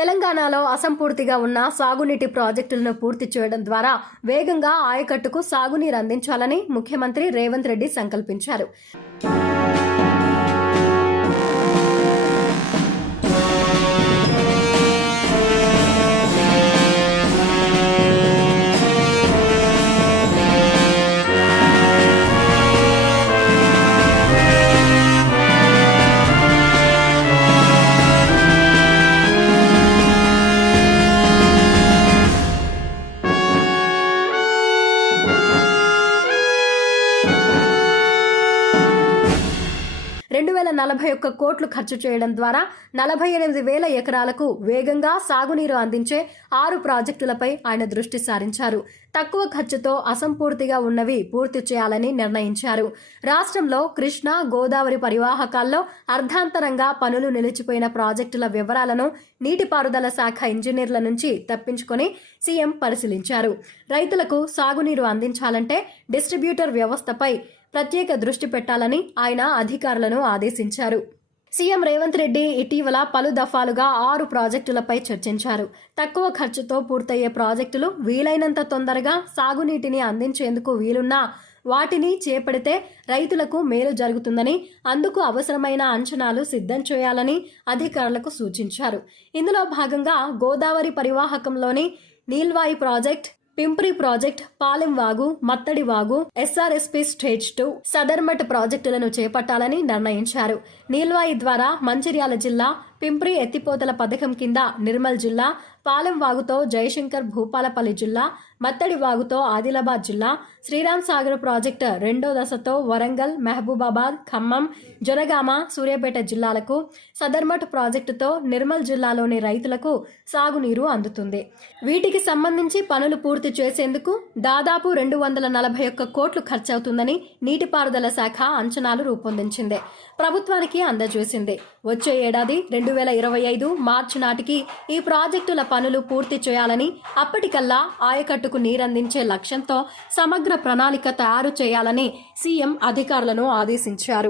తెలంగాణలో అసంపూర్తిగా ఉన్న సాగునీటి ప్రాజెక్టులను పూర్తి చేయడం ద్వారా వేగంగా ఆయకట్టుకు సాగునీరు అందించాలని ముఖ్యమంత్రి రేవంత్ రెడ్డి సంకల్పించారు. 2041 కోట్లు ఖర్చు చేయడం ద్వారా 48,000 ఎకరాలకు వేగంగా సాగునీరు అందించే 6 ప్రాజెక్టులపై ఆయన దృష్టి సారించారు. తక్కువ ఖర్చుతో అసంపూర్తిగా ఉన్నవి పూర్తి చేయాలని నిర్ణయించారు. రాష్ట్రంలో కృష్ణా, గోదావరి పరివాహకాల్లో అర్ధాంతరంగా పనులు నిలిచిపోయిన ప్రాజెక్టుల వివరాలను నీటిపారుదల శాఖ ఇంజనీర్ల నుంచి తప్పించుకొని సీఎం పరిశీలించారు. రైతులకు సాగునీరు అందించాలంటే డిస్ట్రిబ్యూటర్ వ్యవస్థపై ప్రత్యేక దృష్టి పెట్టాలని ఆయన అధికారులను ఆదేశించారు. సీఎం రేవంత్ రెడ్డి ఇటీవల పలు దఫాలుగా 6 ప్రాజెక్టులపై చర్చించారు. తక్కువ ఖర్చుతో పూర్తయ్యే ప్రాజెక్టులు వీలైనంత తొందరగా సాగునీటిని అందించేందుకు వీలున్నా వాటిని చేపడితే రైతులకు మేలు జరుగుతుందని, అందుకు అవసరమైన అంచనాలు సిద్ధం చేయాలని అధికారులకు సూచించారు. ఇందులో భాగంగా గోదావరి పరివాహకంలోని నీల్వాయి ప్రాజెక్ట్, పింప్రి ప్రాజెక్ట్, పాలెం వాగు, మత్తడి వాగు, ఎస్ఆర్ఎస్పీ స్టేజ్ 2, సదర్మట్ ప్రాజెక్టులను చేపట్టాలని నిర్ణయించారు. నీల్వాయి ద్వారా మంచిర్యాల జిల్లా, పింప్రి ఎత్తిపోతల పథకం కింద నిర్మల్ జిల్లా, పాలెం వాగుతో జయశంకర్ భూపాలపల్లి జిల్లా, మత్తడి వాగుతో ఆదిలాబాద్ జిల్లా, శ్రీరామ్ సాగర్ ప్రాజెక్టు 2వ దశతో వరంగల్, మహబూబాబాద్, ఖమ్మం, జనగామ, సూర్యాపేట జిల్లాలకు, సదర్మట్ ప్రాజెక్టుతో నిర్మల్ జిల్లాలోని రైతులకు సాగునీరు అందుతుంది. వీటికి సంబంధించి పనులు పూర్తి చేసేందుకు దాదాపు 241 కోట్లు ఖర్చవుతుందని నీటిపారుదల శాఖ అంచనాలు రూపొందించింది, ప్రభుత్వానికి అందజేసింది. వచ్చే ఏడాది 2025 మార్చి నాటికి ఈ ప్రాజెక్టుల పనులు పూర్తి చేయాలని, అప్పటికల్లా ఆయకట్టుకు నీరందించే లక్ష్యంతో సమగ్ర ప్రణాళిక తయారు చేయాలని సీఎం అధికారులను ఆదేశించారు.